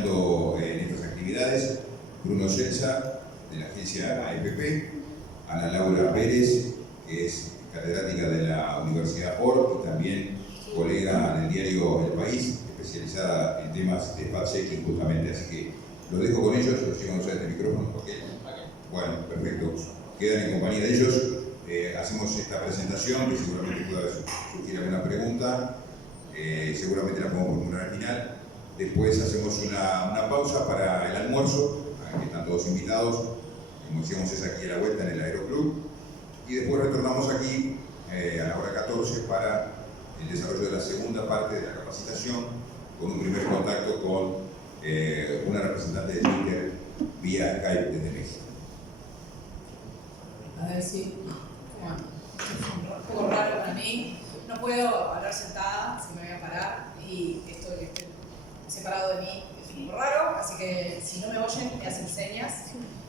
acompañando en estas actividades Bruno Celsa, de la agencia AFP, Ana Laura Pérez, que es catedrática de la Universidad OR y también colega en el diario El País, especializada en temas de fact-checking justamente. Así que los dejo con ellos, los llevo a usar este micrófono. Bueno, perfecto. Quedan en compañía de ellos. Hacemos esta presentación, que seguramente pueda surgir alguna pregunta. Seguramente la podemos formular al final. Después hacemos una pausa para el almuerzo, que están todos invitados. Como decíamos, es aquí a la vuelta en el Aeroclub. Y después retornamos aquí a la hora 14 para el desarrollo de la segunda parte de la capacitación, con un primer contacto con una representante de Twitter vía Skype desde México. A ver si, bueno, es un poco raro para mí. No puedo hablar sentada, si me voy a parar y estoy separado de mí es un poco raro, así que si no me oyen, me hacen señas.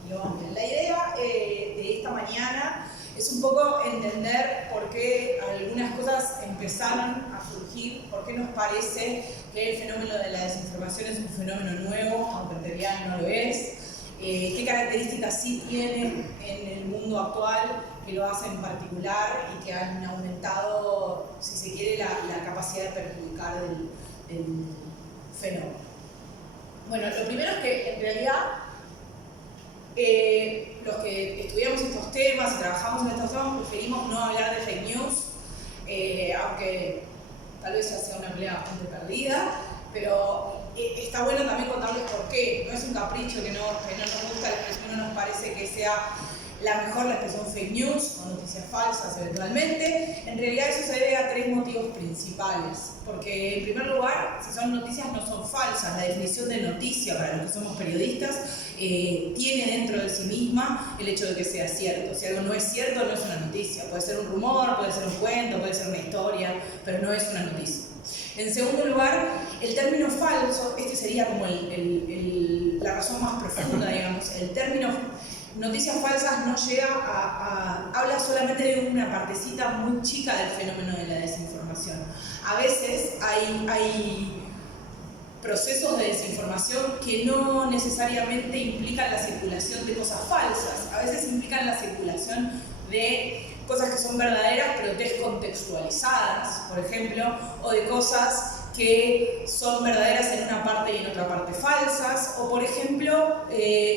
Y vamos bien. La idea de esta mañana es un poco entender por qué algunas cosas empezaron a surgir, por qué nos parece que el fenómeno de la desinformación es un fenómeno nuevo, aunque en realidad no lo es. Qué características sí tiene en el mundo actual que lo hacen particular y que han aumentado, si se quiere, la capacidad de perjudicar del fenómeno. Bueno, lo primero es que en realidad los que estudiamos estos temas y trabajamos en estos temas preferimos no hablar de fake news, aunque tal vez ya sea una pelea bastante perdida, pero está bueno también contarles por qué. No es un capricho que no nos gusta la expresión, no nos parece que sea la expresión fake news o noticias falsas eventualmente. En realidad eso se debe a tres motivos principales. Porque en primer lugar, si son noticias no son falsas. La definición de noticia para los que somos periodistas tiene dentro de sí misma el hecho de que sea cierto. Si algo no es cierto, no es una noticia. Puede ser un rumor, puede ser un cuento, puede ser una historia, pero no es una noticia. En segundo lugar, el término falso, este sería como la razón más profunda, digamos. El término noticias falsas no llega habla solamente de una partecita muy chica del fenómeno de la desinformación. A veces hay procesos de desinformación que no necesariamente implican la circulación de cosas falsas, a veces implican la circulación de cosas que son verdaderas pero descontextualizadas, por ejemplo, o de cosas que son verdaderas en una parte y en otra parte falsas, o por ejemplo,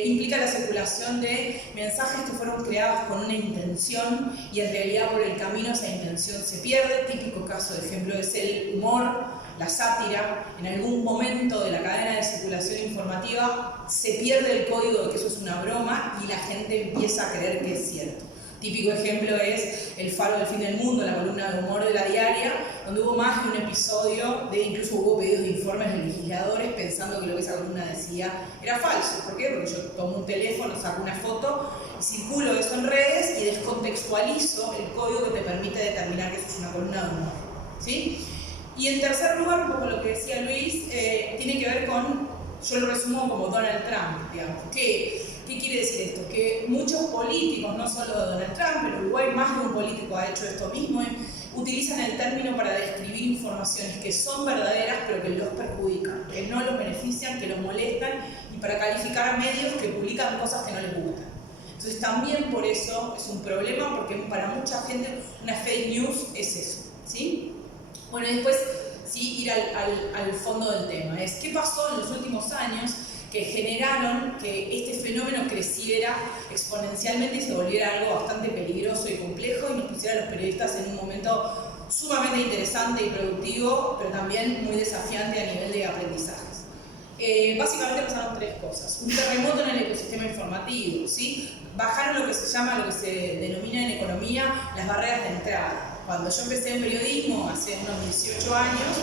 implica la circulación de mensajes que fueron creados con una intención y en realidad por el camino esa intención se pierde. Típico caso de ejemplo es el humor, la sátira. En algún momento de la cadena de circulación informativa se pierde el código de que eso es una broma y la gente empieza a creer que es cierto. Típico ejemplo es El Faro del Fin del Mundo, la columna de humor de La Diaria, donde hubo más de un episodio incluso hubo pedidos de informes de legisladores pensando que lo que esa columna decía era falso. ¿Por qué? Porque yo tomo un teléfono, saco una foto, circulo eso en redes y descontextualizo el código que te permite determinar que eso es una columna de humor. ¿Sí? Y en tercer lugar, un poco lo que decía Luis, tiene que ver con, yo lo resumo como Donald Trump, digamos. ¿Qué quiere decir esto? Que muchos políticos, no solo Donald Trump, pero en Uruguay más de un político ha hecho esto mismo, utilizan el término para describir informaciones que son verdaderas pero que los perjudican, que no los benefician, que los molestan y para calificar a medios que publican cosas que no les gustan. Entonces también por eso es un problema, porque para mucha gente una fake news es eso, ¿sí? Bueno, y después sí ir al fondo del tema, es qué pasó en los últimos años que generaron que este fenómeno creciera exponencialmente y se volviera algo bastante peligroso y complejo y nos pusiera a los periodistas en un momento sumamente interesante y productivo, pero también muy desafiante a nivel de aprendizajes. Básicamente pasaron tres cosas. Un terremoto en el ecosistema informativo, ¿sí? Bajaron lo que se denomina en economía las barreras de entrada. Cuando yo empecé en periodismo, hace unos 18 años,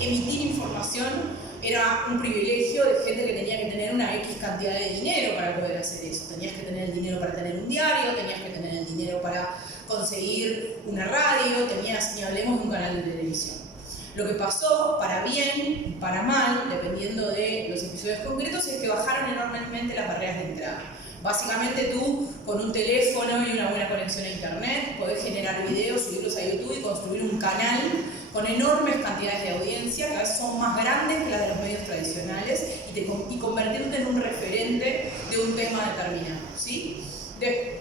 emitir información era un privilegio de gente que tenía que tener una X cantidad de dinero para poder hacer eso. Tenías que tener el dinero para tener un diario, tenías que tener el dinero para conseguir una radio, ni hablemos de un canal de televisión. Lo que pasó, para bien y para mal, dependiendo de los episodios concretos, es que bajaron enormemente las barreras de entrada. Básicamente tú, con un teléfono y una buena conexión a internet, podés generar videos, subirlos a YouTube y construir un canal con enormes cantidades de audiencia, que a veces son más grandes que las de los medios medios tradicionales y convertirte en un referente de un tema determinado, ¿sí?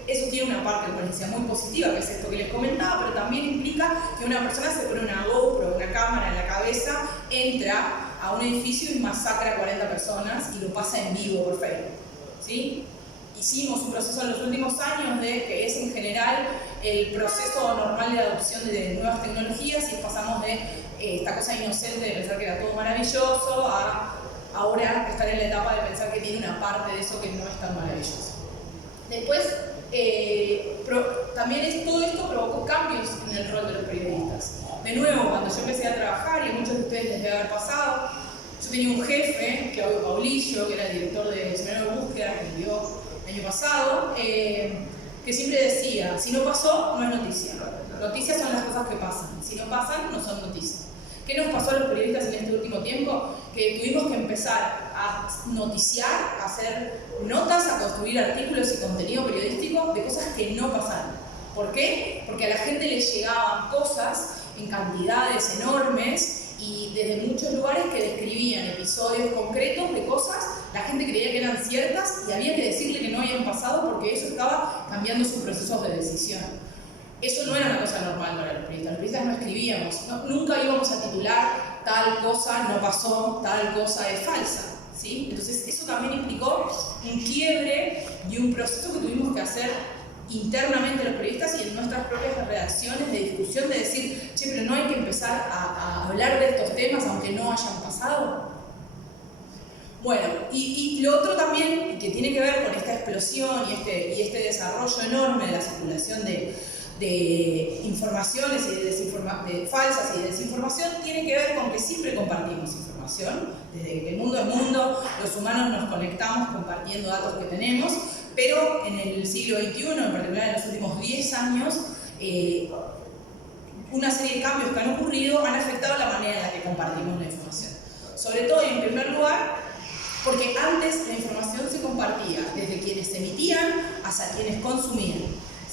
Eso tiene una parte, me parecía muy positiva, que es esto que les comentaba, pero también implica que una persona se pone una GoPro, una cámara en la cabeza, entra a un edificio y masacra a 40 personas y lo pasa en vivo por Facebook, ¿sí? Hicimos un proceso en los últimos años que es en general el proceso normal de adopción de nuevas tecnologías, y pasamos de esta cosa inocente de pensar que era todo maravilloso a ahora estar en la etapa de pensar que tiene una parte de eso que no es tan maravilloso. Después, también todo esto provocó cambios en el rol de los periodistas. De nuevo, cuando yo empecé a trabajar, y a muchos de ustedes les debe haber pasado, yo tenía un jefe, Claudio Paulillo, que era el director de Escenario de Búsqueda, que murió el año pasado, que siempre decía, si no pasó, no es noticia. Noticias son las cosas que pasan. Si no pasan, no son noticias. ¿Qué nos pasó a los periodistas en este último tiempo? Que tuvimos que empezar a noticiar, a hacer notas, a construir artículos y contenido periodístico de cosas que no pasaron. ¿Por qué? Porque a la gente le llegaban cosas en cantidades enormes y desde muchos lugares que describían episodios concretos de cosas, la gente creía que eran ciertas y había que decirle que no habían pasado porque eso estaba cambiando sus procesos de decisión. Eso no era una cosa normal para los periodistas no escribíamos, nunca íbamos a titular tal cosa no pasó, tal cosa es falsa, ¿sí? Entonces eso también implicó un quiebre y un proceso que tuvimos que hacer internamente los periodistas y en nuestras propias redacciones de discusión, de decir, che, pero no hay que empezar a hablar de estos temas aunque no hayan pasado. Bueno, y lo otro también que tiene que ver con esta explosión y este desarrollo enorme de la circulación de informaciones y de falsas y de desinformación, tiene que ver con que siempre compartimos información. Desde que el mundo es mundo, los humanos nos conectamos compartiendo datos que tenemos, pero en el siglo XXI, en particular en los últimos 10 años, una serie de cambios que han ocurrido han afectado la manera en la que compartimos la información. Sobre todo, y en primer lugar, porque antes la información se compartía desde quienes emitían hasta quienes consumían,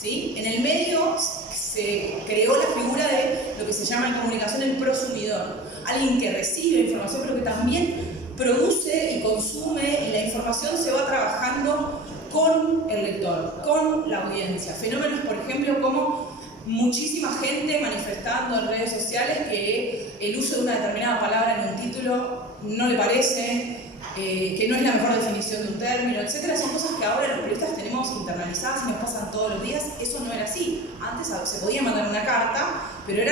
¿sí? En el medio se creó la figura de lo que se llama en comunicación el prosumidor, alguien que recibe información pero que también produce y consume, y la información se va trabajando con el lector, con la audiencia. Fenómenos, por ejemplo, como muchísima gente manifestando en redes sociales que el uso de una determinada palabra en un título no le parece, que no es la mejor definición de un término, etc. Son cosas que ahora los periodistas tenemos internalizadas y nos pasan todos los días. Eso no era así. Antes se podía mandar una carta, pero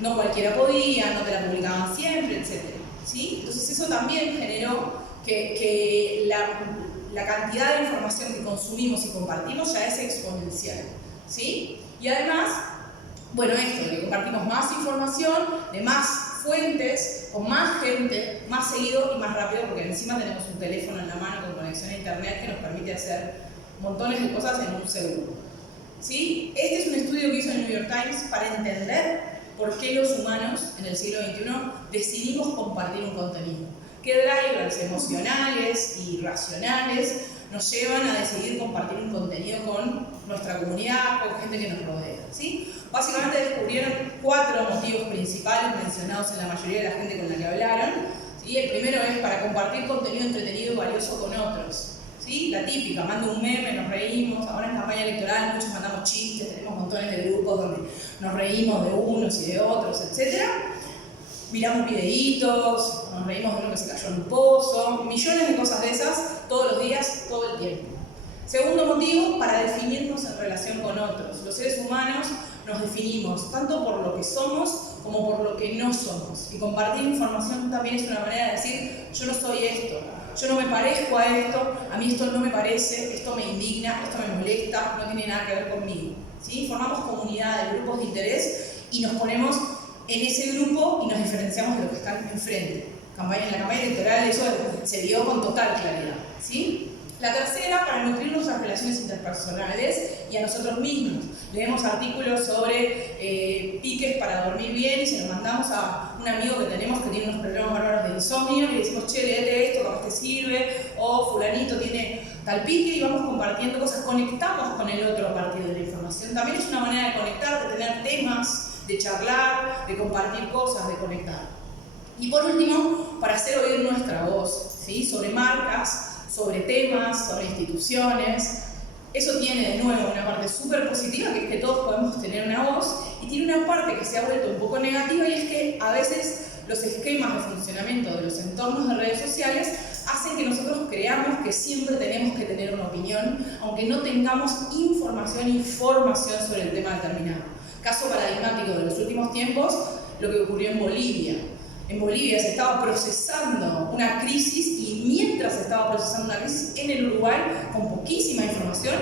no cualquiera podía, no te la publicaban siempre, etc. ¿Sí? Entonces eso también generó que la cantidad de información que consumimos y compartimos ya es exponencial, ¿sí? Y además, bueno, esto, que compartimos más información, de más fuentes, con más gente, más seguido y más rápido, porque encima tenemos un teléfono en la mano con conexión a internet que nos permite hacer montones de cosas en un segundo, ¿sí? Este es un estudio que hizo el New York Times para entender por qué los humanos en el siglo XXI decidimos compartir un contenido. ¿Qué drivers emocionales y racionales nos llevan a decidir compartir un contenido con nuestra comunidad, con gente que nos rodea, ¿sí? Básicamente descubrieron 4 motivos principales mencionados en la mayoría de la gente con la que hablaron, ¿sí? El primero es para compartir contenido entretenido y valioso con otros, ¿sí? La típica, mando un meme, nos reímos. Ahora en campaña electoral muchos mandamos chistes, tenemos montones de grupos donde nos reímos de unos y de otros, etc. Miramos videitos, nos reímos de uno que se cayó en un pozo, millones de cosas de esas, todos los días, todo el tiempo. Segundo motivo, para definirnos en relación con otros. Los seres humanos nos definimos tanto por lo que somos como por lo que no somos. Y compartir información también es una manera de decir, yo no soy esto, yo no me parezco a esto, a mí esto no me parece, esto me indigna, esto me molesta, no tiene nada que ver conmigo, ¿sí? Formamos comunidades, grupos de interés y nos ponemos en ese grupo y nos diferenciamos de los que están enfrente. En la campaña electoral eso se vio con total claridad, ¿sí? La tercera, para nutrir nuestras relaciones interpersonales y a nosotros mismos. Leemos artículos sobre piques para dormir bien y se los mandamos a un amigo que tenemos que tiene unos problemas bárbaros de insomnio y le decimos, che, léete esto, capaz te sirve, o fulanito tiene tal pique, y vamos compartiendo cosas, conectamos con el otro a partir de la información. También es una manera de conectar, de tener temas, de charlar, de compartir cosas, de conectar. Y por último, para hacer oír ¿sí? Sobre marcas, sobre temas, sobre instituciones. Eso tiene de nuevo una parte súper positiva, que es que todos podemos tener una voz, y tiene una parte que se ha vuelto un poco negativa, y es que a veces los esquemas de funcionamiento de los entornos de redes sociales hacen que nosotros creamos que siempre tenemos que tener una opinión, aunque no tengamos información y formación sobre el tema determinado. Caso paradigmático de los últimos tiempos, lo que ocurrió en Bolivia. En Bolivia se estaba procesando una crisis, y mientras se estaba procesando una crisis en el Uruguay, con poquísima información,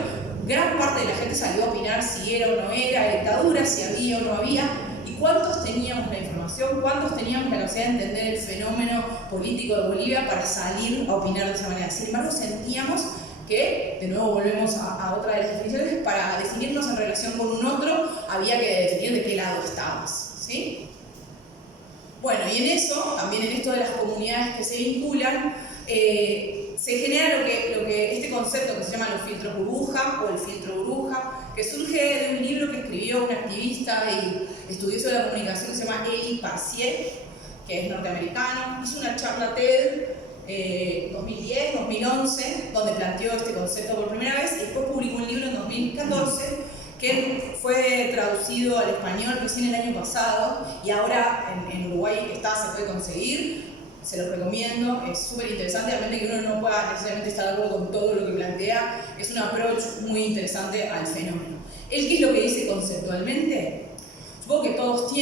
gran parte de la gente salió a opinar si era o no era dictadura, si había o no había. ¿Y cuántos teníamos la información? ¿Cuántos teníamos la capacidad de entender el fenómeno político de Bolivia para salir a opinar de esa manera? Sin embargo, sentíamos que, de nuevo volvemos a otra de las definiciones, para definirnos en relación con un otro había que definir de qué lado estabas, ¿sí? Bueno, y en eso, también en esto de las comunidades que se vinculan, se genera lo que este concepto que se llama los filtros burbuja o el filtro burbuja, que surge de un libro que escribió un activista y estudioso de la comunicación que se llama Eli Parcier, que es norteamericano. Hizo una charla TED 2010, 2011, donde planteó este concepto por primera vez, y después publicó un libro en 2014 que fue traducido al español recién el año pasado, y ahora en Uruguay se puede conseguir. Se los recomiendo, es súper interesante, a menos de que uno no pueda necesariamente estar de acuerdo con todo lo que plantea, es un approach muy interesante al fenómeno. ¿Él qué es lo que dice conceptualmente? Supongo que todos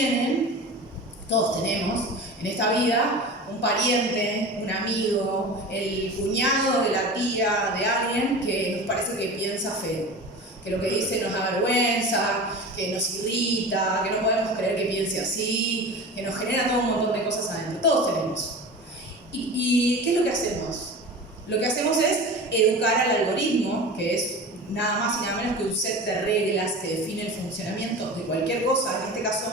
tenemos en esta vida un pariente, un amigo, el cuñado de la tía de alguien que nos parece que piensa feo, que lo que dice nos da vergüenza, que nos irrita, que no podemos creer que piense así, que nos genera todo un montón de cosas adentro. Todos tenemos. ¿Y qué es lo que hacemos? Lo que hacemos es educar al algoritmo, que es nada más y nada menos que un set de reglas que define el funcionamiento de cualquier cosa, en este caso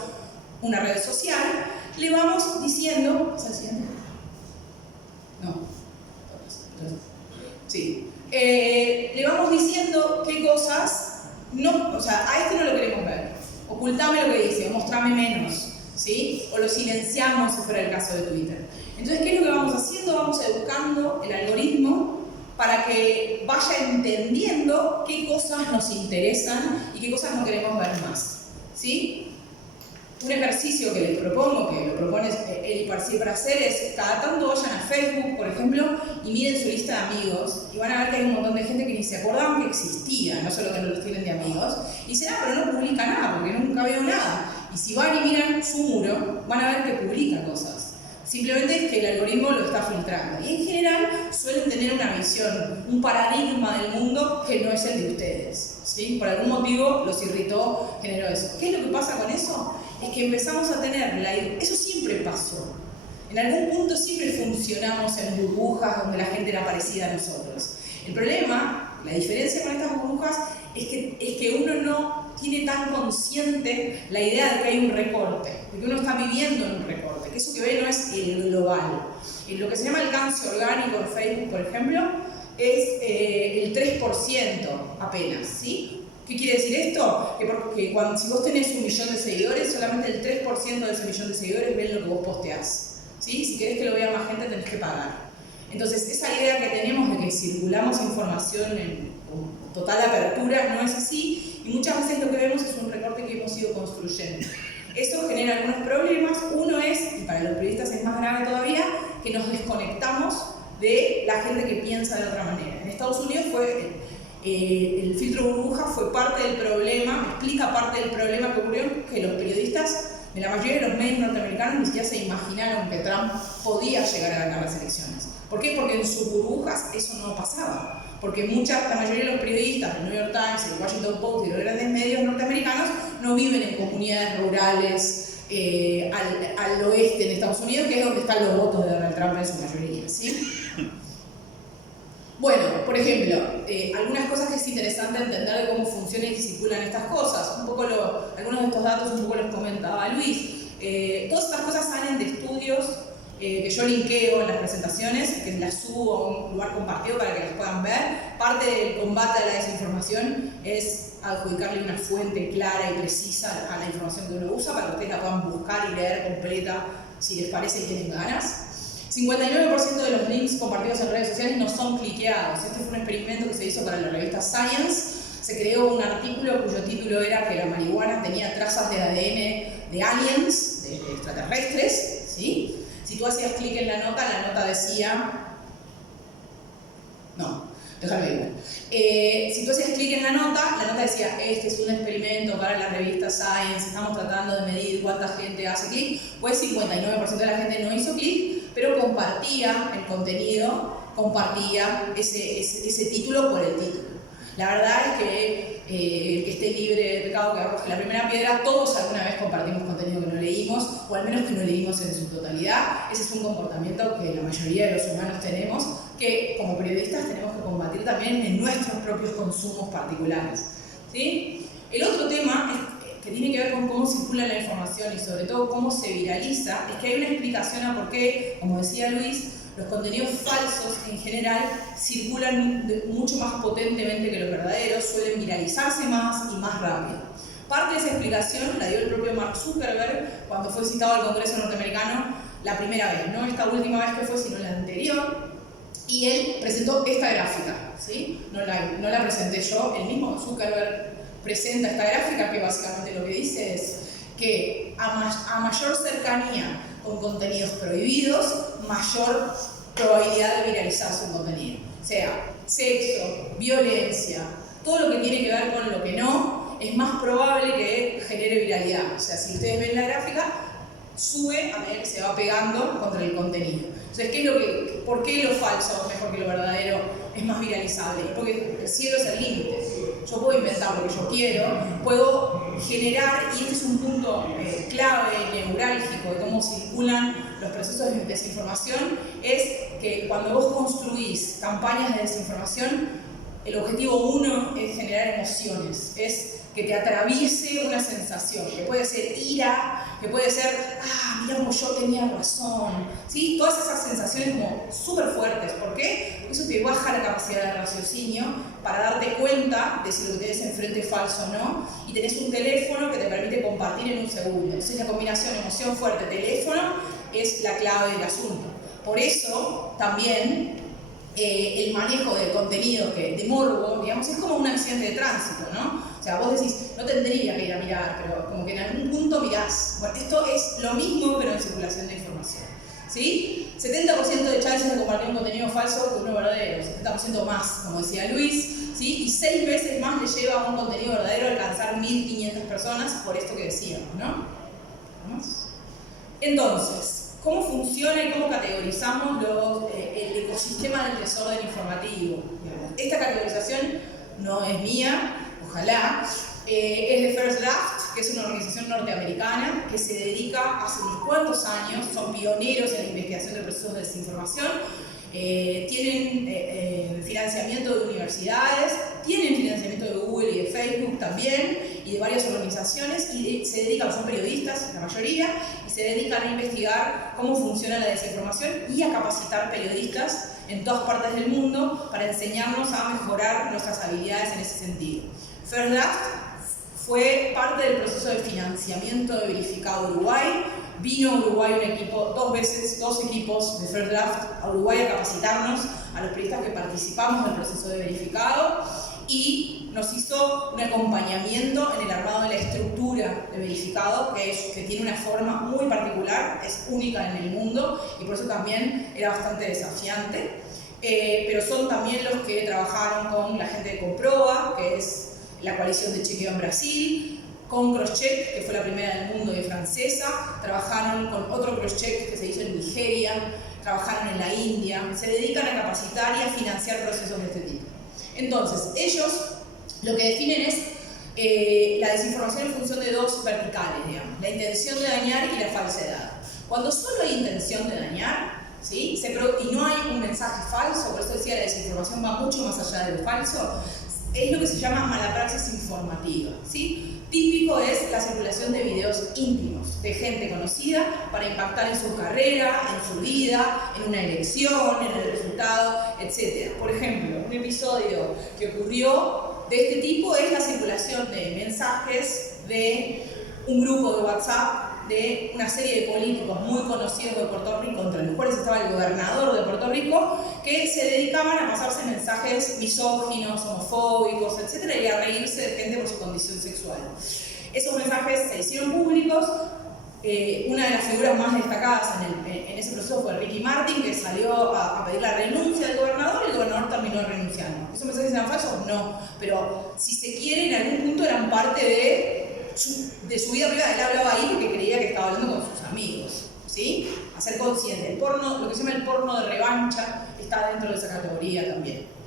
una red social. Le vamos diciendo... ¿Es el siguiente? No. Sí. Le vamos diciendo qué cosas no, o sea, a este no lo queremos ver. Ocultame lo que dice, o mostrame menos, ¿sí? O lo silenciamos si fuera el caso de Twitter. Entonces, ¿qué es lo que vamos haciendo? Vamos educando el algoritmo para que vaya entendiendo qué cosas nos interesan y qué cosas no queremos ver más, ¿sí? Un ejercicio que les propongo, que lo propone Eli Parcier para hacer, es cada tanto vayan a Facebook, por ejemplo, y miren su lista de amigos, y van a ver que hay un montón de gente que ni se acordaban que existía, no solo que no los tienen de amigos, y dicen, pero no publica nada, porque nunca veo nada. Y si van y miran su muro, van a ver que publica cosas. Simplemente es que el algoritmo lo está filtrando. Y en general suelen tener una visión, un paradigma del mundo que no es el de ustedes, ¿sí? Por algún motivo los irritó, generó eso. ¿Qué es lo que pasa con eso? Es que empezamos a tener eso siempre pasó. En algún punto siempre funcionamos en burbujas donde la gente era parecida a nosotros. El problema, la diferencia con estas burbujas, es que uno no tiene tan consciente la idea de que hay un recorte, de que uno está viviendo en un recorte, que eso que ve no es el global. Lo que se llama alcance orgánico en Facebook, por ejemplo, es el 3% apenas, ¿sí? ¿Qué quiere decir esto? Que si vos tenés 1 millón de seguidores, solamente el 3% de ese millón de seguidores ven lo que vos posteás, ¿sí? Si querés que lo vea más gente, tenés que pagar. Entonces, esa idea que tenemos de que circulamos información con total apertura no es así, y muchas veces lo que vemos es un recorte que hemos ido construyendo. Esto genera algunos problemas. Uno es, y para los periodistas es más grave todavía, que nos desconectamos de la gente que piensa de otra manera. En Estados Unidos el filtro burbuja fue parte del problema, explica parte del problema que ocurrió, que los periodistas de la mayoría de los medios norteamericanos ni siquiera se imaginaron que Trump podía llegar a ganar las elecciones. ¿Por qué? Porque en sus burbujas eso no pasaba. Porque la mayoría de los periodistas del New York Times, el Washington Post y los grandes medios norteamericanos no viven en comunidades rurales al oeste en Estados Unidos, que es donde están los votos de Donald Trump en su mayoría, ¿sí? Bueno, por ejemplo, algunas cosas que es interesante entender de cómo funcionan y circulan estas cosas. Algunos de estos datos un poco los comentaba Luis. Todas estas cosas salen de estudios que yo linkeo en las presentaciones, que las subo a un lugar compartido para que las puedan ver. Parte del combate a la desinformación es adjudicarle una fuente clara y precisa a la información que uno usa para que ustedes la puedan buscar y leer completa si les parece y tienen ganas. 59% de los links compartidos en redes sociales no son cliqueados. Este fue un experimento que se hizo para la revista Science. Se creó un artículo cuyo título era que la marihuana tenía trazas de ADN de aliens, de extraterrestres, ¿sí? Si tú hacías clic en la nota decía... No, déjame ver. Si tú hacías clic en la nota decía, este es un experimento para la revista Science, estamos tratando de medir cuánta gente hace clic. Pues 59% de la gente no hizo clic, pero compartía el contenido, compartía ese título por el título. La verdad es que el que esté libre de pecado que arroje la primera piedra, todos alguna vez compartimos contenido que no leímos, o al menos que no leímos en su totalidad. Ese es un comportamiento que la mayoría de los humanos tenemos, que como periodistas tenemos que combatir también en nuestros propios consumos particulares, ¿sí? El otro tema que tiene que ver con cómo circula la información y sobre todo cómo se viraliza, es que hay una explicación a por qué, como decía Luis, los contenidos falsos en general circulan mucho más potentemente que los verdaderos, suelen viralizarse más y más rápido. Parte de esa explicación la dio el propio Mark Zuckerberg cuando fue citado al Congreso norteamericano la primera vez, no esta última vez que fue, sino la anterior, y él presentó esta gráfica, ¿sí? No la presenté yo, el mismo Zuckerberg presenta esta gráfica que básicamente lo que dice es que a mayor cercanía con contenidos prohibidos, mayor probabilidad de viralizarse un contenido. O sea, sexo, violencia, todo lo que tiene que ver con lo que no, es más probable que genere viralidad. O sea, si ustedes ven la gráfica, sube a medida que se va pegando contra el contenido. Entonces, ¿por qué lo falso, mejor que lo verdadero, es más viralizable? Porque el cielo es el límite. Yo puedo inventar lo que yo quiero, puedo generar, y este es un punto clave, neurálgico de cómo circulan los procesos de desinformación, es que cuando vos construís campañas de desinformación, el objetivo uno es generar emociones, es que te atraviese una sensación, que puede ser ira, que puede ser, mira como yo tenía razón, ¿sí? Todas esas sensaciones como súper fuertes. ¿Por qué? Porque eso te baja la capacidad de raciocinio para darte cuenta de si lo que tenés enfrente es falso o no, y tenés un teléfono que te permite compartir en un segundo. Entonces la combinación emoción fuerte, teléfono, es la clave del asunto. Por eso también el manejo de contenido de morbo, digamos, es como un accidente de tránsito, ¿no? O sea, vos decís, no tendría que ir a mirar, pero como que en algún punto mirás. Bueno, esto es lo mismo, pero en circulación de información, ¿sí? 70% de chances de compartir un contenido falso que uno verdadero, 70% más, como decía Luis, ¿sí? Y 6 veces más le lleva a un contenido verdadero alcanzar 1.500 personas, por esto que decíamos, ¿no? ¿Vamos? Entonces, ¿cómo funciona y cómo categorizamos el ecosistema del desorden informativo? Esta categorización no es mía, ojalá, es de First Draft, que es una organización norteamericana que se dedica hace unos cuantos años, son pioneros en la investigación de procesos de desinformación, tienen financiamiento de universidades, tienen financiamiento de Google y de Facebook también, y de varias organizaciones, y se dedican, son periodistas, la mayoría, y se dedican a investigar cómo funciona la desinformación y a capacitar periodistas en todas partes del mundo para enseñarnos a mejorar nuestras habilidades en ese sentido. First Draft fue parte del proceso de financiamiento de Verificado Uruguay. Vino a Uruguay un equipo, dos equipos de First Draft a Uruguay a capacitarnos a los periodistas que participamos del proceso de Verificado, y nos hizo un acompañamiento en el armado de la estructura de Verificado, que tiene una forma muy particular, es única en el mundo, y por eso también era bastante desafiante. Pero son también los que trabajaron con la gente de Comproba, que es la coalición de chequeo en Brasil, con Crosscheck, que fue la primera del mundo y francesa, trabajaron con otro Crosscheck que se hizo en Nigeria, trabajaron en la India, se dedican a capacitar y a financiar procesos de este tipo. Entonces, ellos lo que definen es la desinformación en función de dos verticales, digamos, la intención de dañar y la falsedad. Cuando solo hay intención de dañar, ¿sí? Y no hay un mensaje falso, por eso decía la desinformación va mucho más allá de lo falso, es lo que se llama mala praxis informativa, ¿sí? Típico es la circulación de videos íntimos de gente conocida para impactar en su carrera, en su vida, en una elección, en el resultado, etc. Por ejemplo, un episodio que ocurrió de este tipo es la circulación de mensajes de un grupo de WhatsApp de una serie de políticos muy conocidos de Puerto Rico, entre los cuales estaba el gobernador de Puerto Rico, que se dedicaban a pasarse mensajes misóginos, homofóbicos, etc., y a reírse de gente por su condición sexual. Esos mensajes se hicieron públicos. Una de las figuras más destacadas en ese proceso fue Ricky Martin, que salió a pedir la renuncia del gobernador, y el gobernador terminó renunciando. ¿Esos mensajes eran falsos? No, pero si se quiere, en algún punto eran parte de su vida privada. Él hablaba ahí porque creía que estaba hablando con sus amigos, ¿sí? A ser consciente. El porno, lo que se llama el porno de revancha, está dentro de esa categoría también.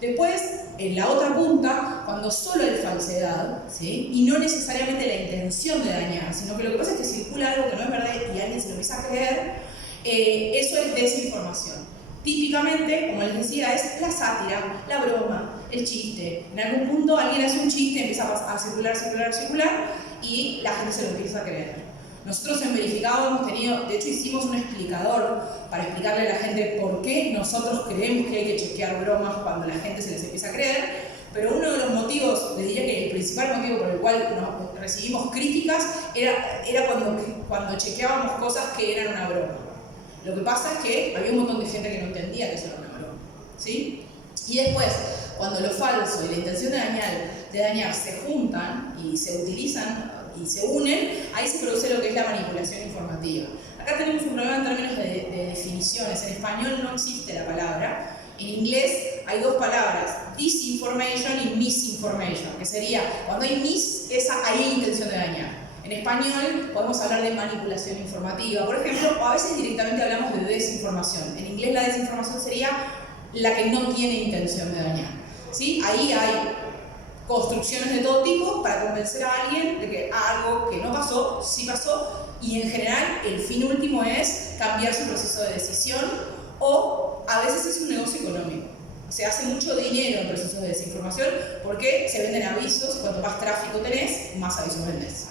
Después, en la otra punta, cuando solo hay falsedad, ¿sí? Y no necesariamente la intención de dañar, sino que lo que pasa es que circula algo que no es verdad y alguien se lo empieza a creer, eso es desinformación. Típicamente, como les decía, es la sátira, la broma, el chiste. En algún punto alguien hace un chiste, empieza a circular y la gente se lo empieza a creer. Nosotros en Verificado hemos tenido, de hecho hicimos un explicador para explicarle a la gente por qué nosotros creemos que hay que chequear bromas cuando la gente se les empieza a creer, pero uno de los motivos, les diría que el principal motivo por el cual recibimos críticas era cuando chequeábamos cosas que eran una broma. Lo que pasa es que había un montón de gente que no entendía que eso era una broma, ¿sí? Y después, cuando lo falso y la intención de dañar se juntan y se utilizan y se unen, ahí se produce lo que es la manipulación informativa. Acá tenemos un problema en términos de definiciones. En español no existe la palabra. En inglés hay dos palabras, disinformation y misinformation, que sería, cuando hay mis, hay intención de dañar. En español podemos hablar de manipulación informativa, por ejemplo, o a veces directamente hablamos de desinformación. En inglés la desinformación sería la que no tiene intención de dañar, ¿sí? Ahí hay construcciones de todo tipo para convencer a alguien de que algo que no pasó, sí pasó, y en general el fin último es cambiar su proceso de decisión, o a veces es un negocio económico. Se hace mucho dinero en procesos de desinformación porque se venden avisos, cuanto más tráfico tenés, más avisos vendés.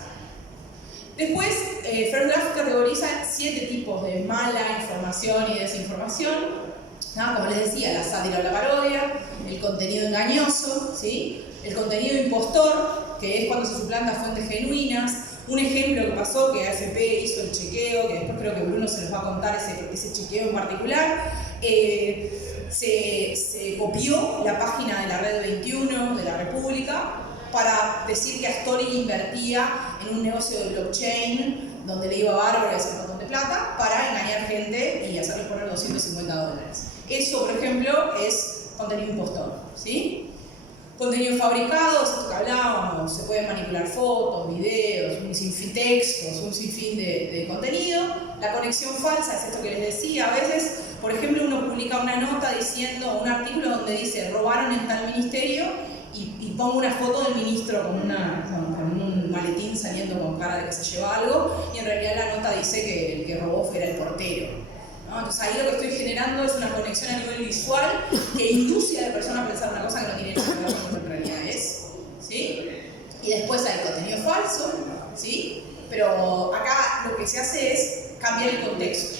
Después, First Draft categoriza 7 tipos de mala información y desinformación. Como les decía, la sátira o la parodia, el contenido engañoso, ¿sí? El contenido impostor, que es cuando se suplanta fuentes genuinas. Un ejemplo que pasó, que AFP hizo el chequeo, que después creo que Bruno se los va a contar ese chequeo en particular. Se copió la página de la Red 21 de la República para decir que Astori invertía en un negocio de blockchain donde le iba bárbaro y hacía un montón de plata para engañar gente y hacerles poner $250. Eso, por ejemplo, es contenido impostor, ¿sí? Contenido fabricado, esto que hablábamos, se pueden manipular fotos, videos, un sinfín de textos, un sinfín de contenido. La conexión falsa es esto que les decía. A veces, por ejemplo, uno publica una nota diciendo, un artículo donde dice robaron en tal ministerio y pongo una foto del ministro con un maletín saliendo con cara de que se lleva algo, y en realidad la nota dice que el que robó era el portero, ¿no? Entonces ahí lo que estoy generando es una conexión a nivel visual que induce a la persona a pensar una cosa que no tiene nada que ver con lo que en realidad es, ¿sí? Y después hay contenido falso, ¿sí? Pero acá lo que se hace es cambiar el contexto.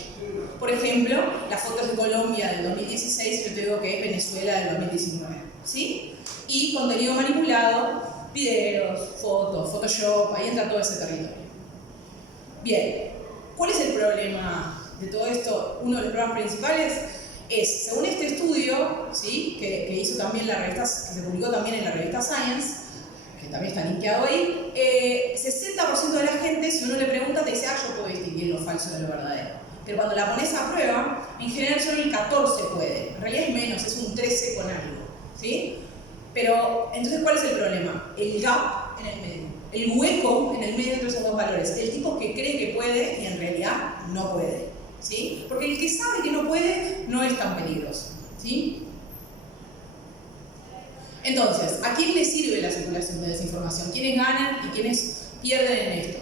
Por ejemplo, las fotos de Colombia del 2016, yo te digo que es Venezuela del 2019, ¿sí? Y contenido manipulado, videos, fotos, Photoshop, ahí entra todo ese territorio. Bien, ¿cuál es el problema de todo esto? Uno de los problemas principales es, según este estudio, ¿sí? que hizo también la revista, que se publicó también en la revista Science, que también está linkeado ahí, 60% de la gente, si uno le pregunta, te dice, yo puedo distinguir lo falso de lo verdadero. Pero cuando la pones a prueba, en general solo el 14 puede, en realidad es menos, es un 13 con algo, ¿sí? Pero, entonces, ¿cuál es el problema? El gap en el medio, el hueco en el medio entre esos dos valores, el tipo que cree que puede y en realidad no puede, ¿sí? Porque el que sabe que no puede no es tan peligroso, ¿sí? Entonces, ¿a quién le sirve la circulación de desinformación? ¿Quiénes ganan y quiénes pierden en esto?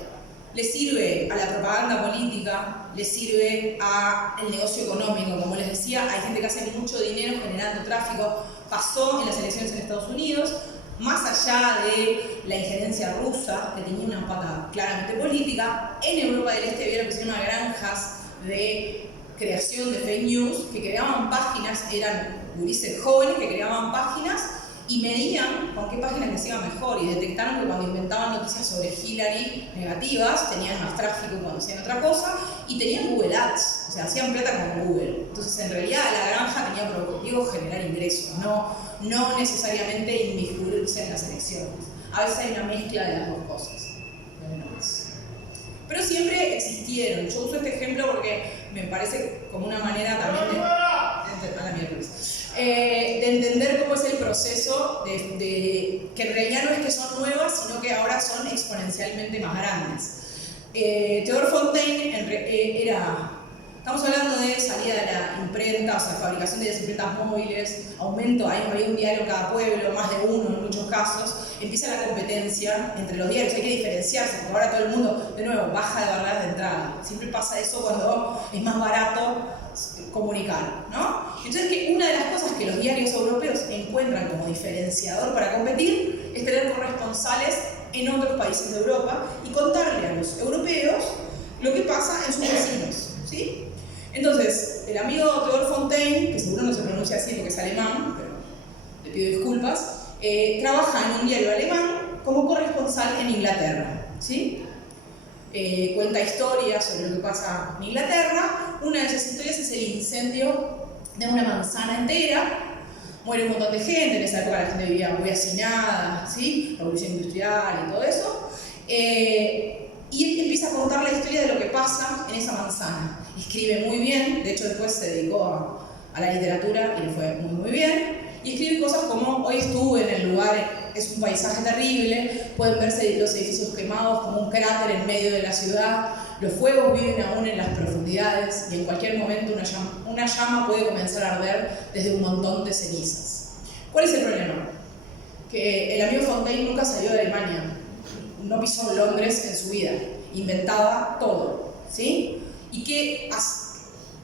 Le sirve a la propaganda política, le sirve al negocio económico. Como les decía, hay gente que hace mucho dinero generando tráfico. Pasó en las elecciones en Estados Unidos, más allá de la injerencia rusa, que tenía una pata claramente política, en Europa del Este había lo que se llama granjas de creación de fake news, que creaban páginas, eran gurises jóvenes que creaban páginas y medían con qué páginas les iba mejor y detectaron que cuando inventaban noticias sobre Hillary negativas tenían más tráfico que cuando hacían otra cosa y tenían Google Ads, o sea, hacían plata con Google. Entonces, en realidad, la granja tenía por objetivo generar ingresos, no necesariamente inmiscuirse en las elecciones. A veces hay una mezcla de las dos cosas. Pero siempre existieron. Yo uso este ejemplo porque me parece como una manera también de entender cómo es el proceso que en realidad no es que son nuevas, sino que ahora son exponencialmente más grandes. Theodore Fontaine estamos hablando de salida de la imprenta, o sea, fabricación de las imprentas móviles, aumento, había un diario en cada pueblo, más de uno en muchos casos, empieza la competencia entre los diarios, hay que diferenciarse, porque ahora todo el mundo, de nuevo, baja de barreras de entrada. Siempre pasa eso cuando es más barato comunicar, ¿no? Entonces, que una de las cosas que los diarios europeos encuentran como diferenciador para competir es tener corresponsales en otros países de Europa y contarle a los europeos lo que pasa en sus vecinos, ¿sí? Entonces, el amigo Theodore Fontaine, que seguro no se pronuncia así porque es alemán, pero le pido disculpas, trabaja en un diario alemán como corresponsal en Inglaterra, ¿sí? Cuenta historias sobre lo que pasa en Inglaterra. Una de esas historias es el incendio de una manzana entera. Muere un montón de gente, en esa época la gente vivía muy hacinada, ¿sí? Revolución industrial y todo eso. Y él empieza a contar la historia de lo que pasa en esa manzana. Escribe muy bien, de hecho después se dedicó a la literatura y le fue muy bien. Y escribe cosas como: hoy estuve en el lugar, es un paisaje terrible, pueden verse los edificios quemados como un cráter en medio de la ciudad, los fuegos viven aún en las profundidades y en cualquier momento una llama puede comenzar a arder desde un montón de cenizas. ¿Cuál es el problema? Que el amigo Fontaine nunca salió de Alemania, no pisó Londres en su vida, inventaba todo, ¿sí? Y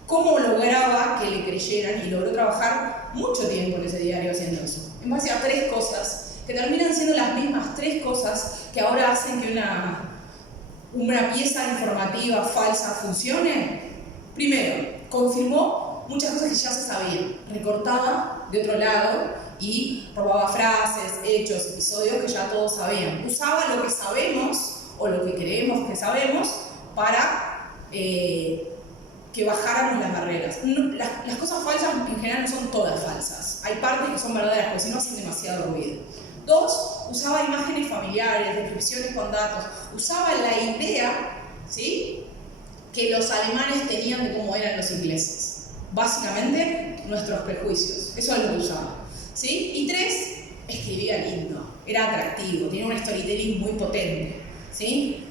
cómo lograba que le creyeran, y logró trabajar mucho tiempo en ese diario haciendo eso, en base a 3 cosas que terminan siendo las mismas 3 cosas que ahora hacen que una pieza informativa falsa funcione. Primero, confirmó muchas cosas que ya se sabían, recortaba de otro lado y robaba frases, hechos, episodios que ya todos sabían. Usaba lo que sabemos o lo que creemos que sabemos para que bajáramos las barreras. Las cosas falsas en general no son todas falsas. Hay partes que son verdaderas, porque si no hacen demasiado ruido. 2, usaba imágenes familiares, descripciones con datos. Usaba la idea, ¿sí?, que los alemanes tenían de cómo eran los ingleses. Básicamente, nuestros prejuicios. Eso es lo que usaba, ¿sí? Y 3, escribía lindo. Era atractivo, tenía un storytelling muy potente, ¿sí?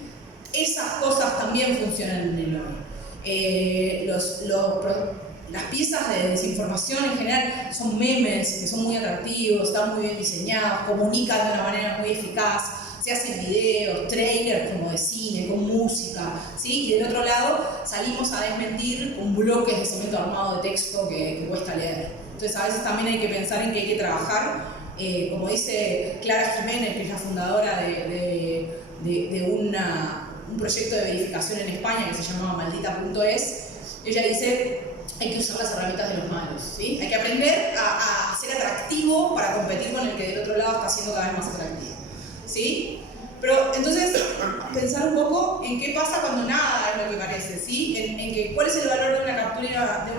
Esas cosas también funcionan en el hoy. Las piezas de desinformación en general son memes que son muy atractivos, están muy bien diseñados, comunican de una manera muy eficaz, se hacen videos, trailers como de cine, con música, ¿sí? Y del otro lado salimos a desmentir con bloques de cemento armado de texto que cuesta leer. Entonces a veces también hay que pensar en que hay que trabajar, como dice Clara Jiménez, que es la fundadora de un proyecto de verificación en España que se llamaba Maldita.es. Ella dice: hay que usar las herramientas de los malos, ¿sí? Hay que aprender a ser atractivo para competir con el que del otro lado está siendo cada vez más atractivo, ¿sí? Pero entonces, pensar un poco en qué pasa cuando nada es lo que parece, ¿sí? En cuál es el valor de una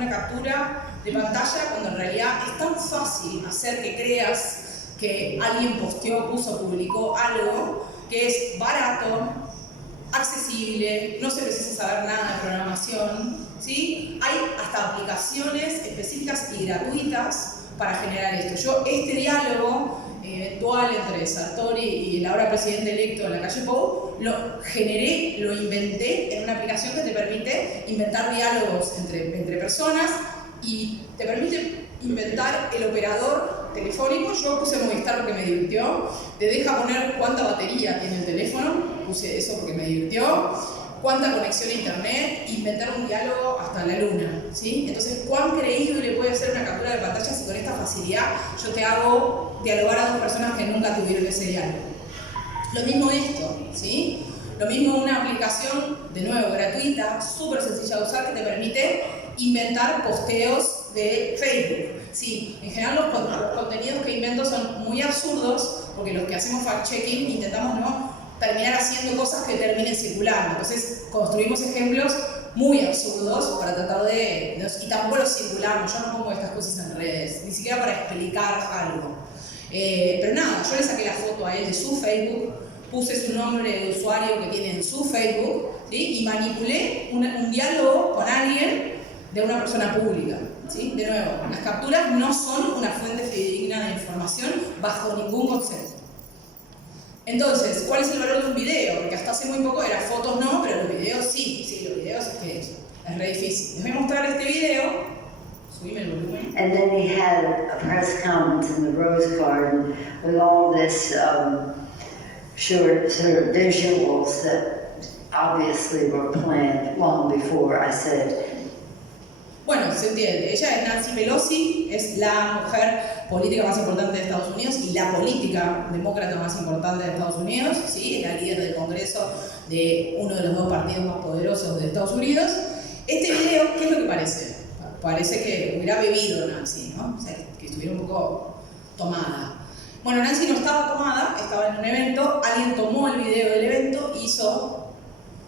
captura de pantalla cuando en realidad es tan fácil hacer que creas que alguien posteó, publicó algo que es barato, accesible, no se precisa saber nada de programación, ¿sí? Hay hasta aplicaciones específicas y gratuitas para generar esto. Este diálogo eventual entre Sartori y el ahora presidente electo de la calle Pou, lo generé, lo inventé en una aplicación que te permite inventar diálogos entre personas y te permite inventar el operador telefónico. Yo puse Movistar porque me divirtió, te deja poner cuánta batería tiene el teléfono, puse eso porque me divirtió, cuánta conexión a internet, inventar un diálogo hasta la luna, ¿sí? Entonces, ¿cuán creíble puede ser una captura de pantalla si con esta facilidad yo te hago dialogar a 2 personas que nunca tuvieron ese diálogo? Lo mismo esto, ¿sí? Lo mismo una aplicación, de nuevo, gratuita, súper sencilla de usar, que te permite inventar posteos de Facebook. Sí, en general los contenidos que invento son muy absurdos, porque los que hacemos fact-checking intentamos no terminar haciendo cosas que terminen circulando. Entonces construimos ejemplos muy absurdos para tratar de... Y tampoco los circulamos, yo no pongo estas cosas en redes, ni siquiera para explicar algo. Pero nada, yo le saqué la foto a él de su Facebook, puse su nombre de usuario que tiene en su Facebook, ¿sí? Y manipulé un diálogo con alguien de una persona pública. ¿Sí? De nuevo, las capturas no son una fuente fidedigna de información bajo ningún concepto. Entonces, ¿cuál es el valor de un video? Porque hasta hace muy poco era fotos no, pero los videos sí. Sí, los videos es que es re difícil. Les voy a mostrar este video. Subime el volumen. And then he had a press conference in the Rose Garden with all this sort of visuals that obviously were planned long before I said. Bueno, se entiende. Ella es Nancy Pelosi, es la mujer política más importante de Estados Unidos y la política demócrata más importante de Estados Unidos, ¿sí? Es la líder del Congreso de uno de los dos partidos más poderosos de Estados Unidos. Este video, ¿qué es lo que parece? Parece que hubiera bebido Nancy, ¿no? O sea, que estuviera un poco tomada. Bueno, Nancy no estaba tomada, estaba en un evento, alguien tomó el video del evento y hizo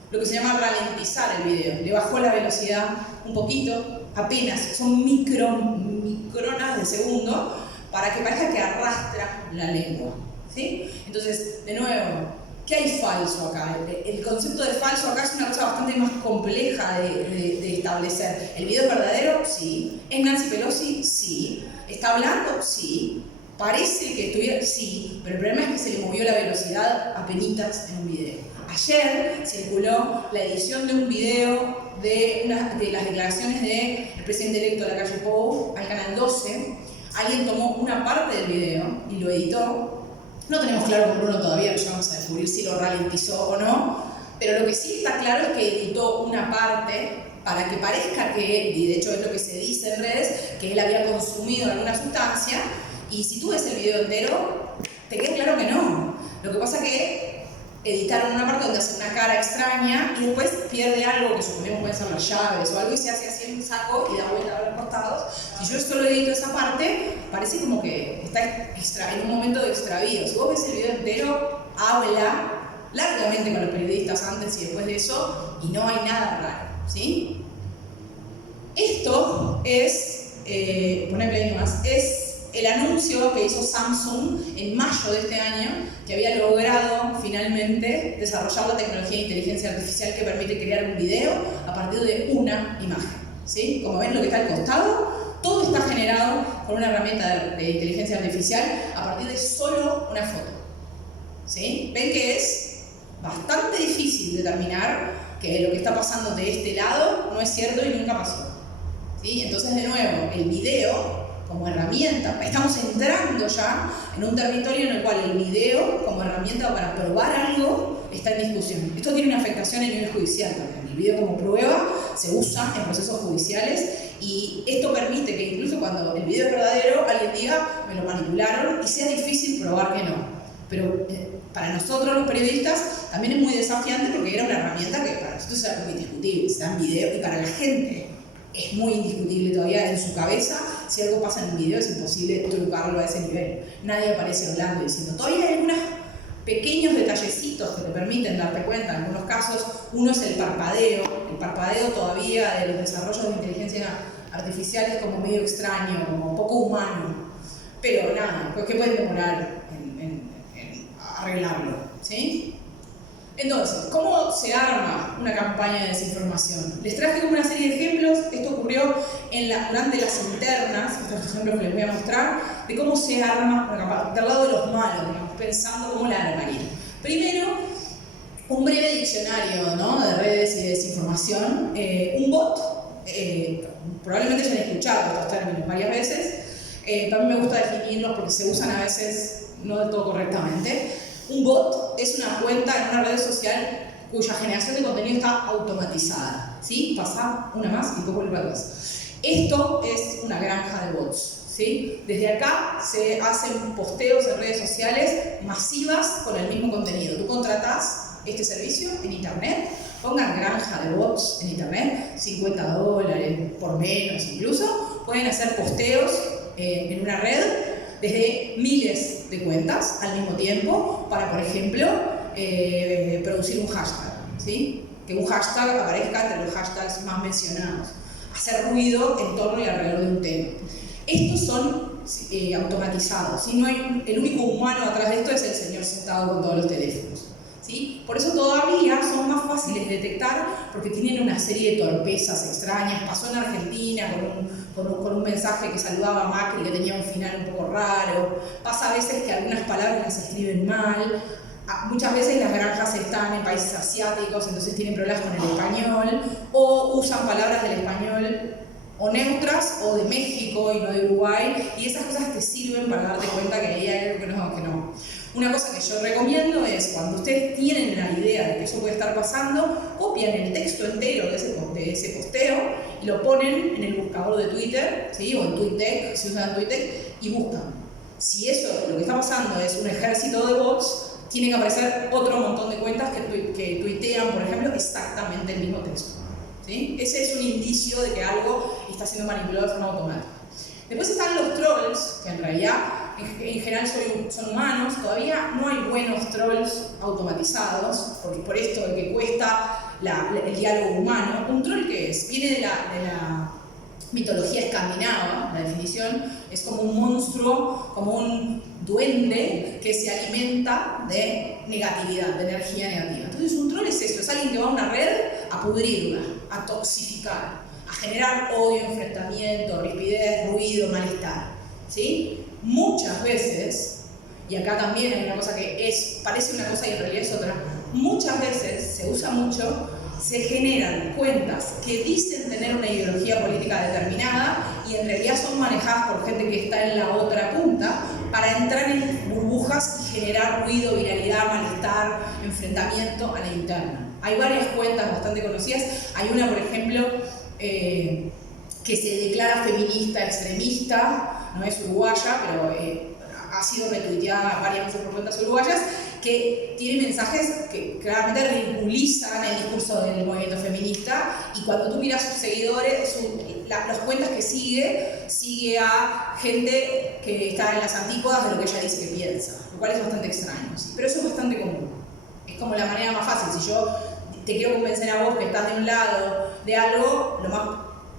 lo que se llama ralentizar el video. Le bajó la velocidad un poquito, apenas, son micronas de segundo, para que parezca que arrastra la lengua, ¿sí? Entonces, de nuevo, ¿qué hay falso acá? El concepto de falso acá es una cosa bastante más compleja de establecer. ¿El video es verdadero? Sí. ¿Es Nancy Pelosi? Sí. ¿Está hablando? Sí. Parece que estuviera... Sí. Pero el problema es que se le movió la velocidad apenitas en un video. Ayer circuló la edición de un video de las declaraciones del presidente electo de la calle Pou al canal 12. Alguien tomó una parte del video y lo editó. No tenemos claro con Bruno todavía, ya vamos a descubrir si lo ralentizó o no, pero lo que sí está claro es que editó una parte para que parezca que, y de hecho es lo que se dice en redes, que él había consumido alguna sustancia, y si tú ves el video entero, te queda claro que no. Lo que pasa es que editaron una parte donde hace una cara extraña y después pierde algo que suponemos pueden ser las llaves o algo y se hace así en un saco y da vuelta a los costados. Si yo solo edito esa parte, parece como que está en un momento de extravío. Si vos ves el video entero, habla largamente con los periodistas antes y después de eso y no hay nada raro, ¿sí? Esto es, poné play nomás, es el anuncio que hizo Samsung en mayo de este año, que había logrado finalmente desarrollar la tecnología de inteligencia artificial que permite crear un video a partir de una imagen, ¿sí? Como ven lo que está al costado, todo está generado con una herramienta de inteligencia artificial a partir de solo una foto, ¿sí? Ven que es bastante difícil determinar que lo que está pasando de este lado no es cierto y nunca pasó, ¿sí? Entonces, de nuevo, el video como herramienta, estamos entrando ya en un territorio en el cual el video como herramienta para probar algo está en discusión. Esto tiene una afectación a nivel judicial también. El video como prueba se usa en procesos judiciales y esto permite que incluso cuando el video es verdadero, alguien diga, me lo manipularon y sea difícil probar que no. Pero para nosotros los periodistas también es muy desafiante porque era una herramienta que para nosotros era muy indiscutible, se da en video y para la gente es muy indiscutible todavía en su cabeza. Si algo pasa en un video es imposible trucarlo a ese nivel. Nadie aparece hablando y diciendo. Todavía hay algunos pequeños detallecitos que te permiten darte cuenta. En algunos casos, uno es el parpadeo. El parpadeo todavía de los desarrollos de inteligencia artificial es como medio extraño, como poco humano. Pero nada, pues ¿qué pueden demorar en arreglarlo? ¿Sí? Entonces, ¿cómo se arma una campaña de desinformación? Les traje como una serie de ejemplos. Esto ocurrió durante las internas, estos ejemplos que les voy a mostrar, de cómo se arma una campaña, del lado de los malos, digamos, pensando cómo la armaría. Primero, un breve diccionario, ¿no?, de redes y de desinformación. Un bot, probablemente hayan escuchado estos términos varias veces. Para mí me gusta definirlos porque se usan a veces no del todo correctamente. Un bot es una cuenta en una red social cuya generación de contenido está automatizada, ¿sí? Pasa una más y después vuelve a dos. Esto es una granja de bots, ¿sí? Desde acá se hacen posteos en redes sociales masivas con el mismo contenido. Tú contratás este servicio en internet, pongan granja de bots en internet, $50 por menos incluso, pueden hacer posteos en una red desde miles de cuentas al mismo tiempo para, por ejemplo, producir un hashtag, ¿sí? Que un hashtag aparezca entre los hashtags más mencionados, hacer ruido en torno y alrededor de un tema. Estos son automatizados, ¿sí? No hay, el único humano atrás de esto es el señor sentado con todos los teléfonos, ¿sí? Por eso todavía son más fáciles de detectar, porque tienen una serie de torpezas extrañas. Pasó en Argentina con un mensaje que saludaba a Macri que tenía un final un poco raro. Pasa a veces que algunas palabras las escriben mal. Muchas veces las granjas están en países asiáticos, entonces tienen problemas con el español, o usan palabras del español o neutras o de México y no de Uruguay, y esas cosas te sirven para darte cuenta que ahí hay algo que no. Una cosa que yo recomiendo es, cuando ustedes tienen la idea de que eso puede estar pasando, copian el texto entero de ese posteo y lo ponen en el buscador de Twitter, ¿sí? O en TweetDeck, si usan TweetDeck, y buscan. Si eso, lo que está pasando es un ejército de bots, tienen que aparecer otro montón de cuentas que tuitean, por ejemplo, exactamente el mismo texto, ¿sí? Ese es un indicio de que algo está siendo manipulado de forma automática. Después están los trolls, que en realidad en general son humanos. Todavía no hay buenos trolls automatizados, porque por esto de que cuesta el diálogo humano. ¿Un troll qué es? Viene de la mitología escandinava. La definición es como un monstruo, como un duende que se alimenta de negatividad, de energía negativa. Entonces un troll es eso, es alguien que va a una red a pudrirla, a toxificar, a generar odio, enfrentamiento, rispidez, ruido, malestar, ¿sí? Muchas veces, y acá también hay una cosa que parece una cosa y en realidad es otra, muchas veces se usa mucho, se generan cuentas que dicen tener una ideología política determinada y en realidad son manejadas por gente que está en la otra punta para entrar en burbujas y generar ruido, viralidad, malestar, enfrentamiento a la interna. Hay varias cuentas bastante conocidas. Hay una, por ejemplo, que se declara feminista extremista, no es uruguaya, pero ha sido retuiteada varias veces por cuentas uruguayas, que tiene mensajes que claramente ridiculizan el discurso del movimiento feminista, y cuando tú miras sus seguidores, las cuentas que sigue a gente que está en las antípodas de lo que ella dice que piensa, lo cual es bastante extraño, ¿sí? Pero eso es bastante común. Es como la manera más fácil. Si yo te quiero convencer a vos que estás de un lado de algo, lo más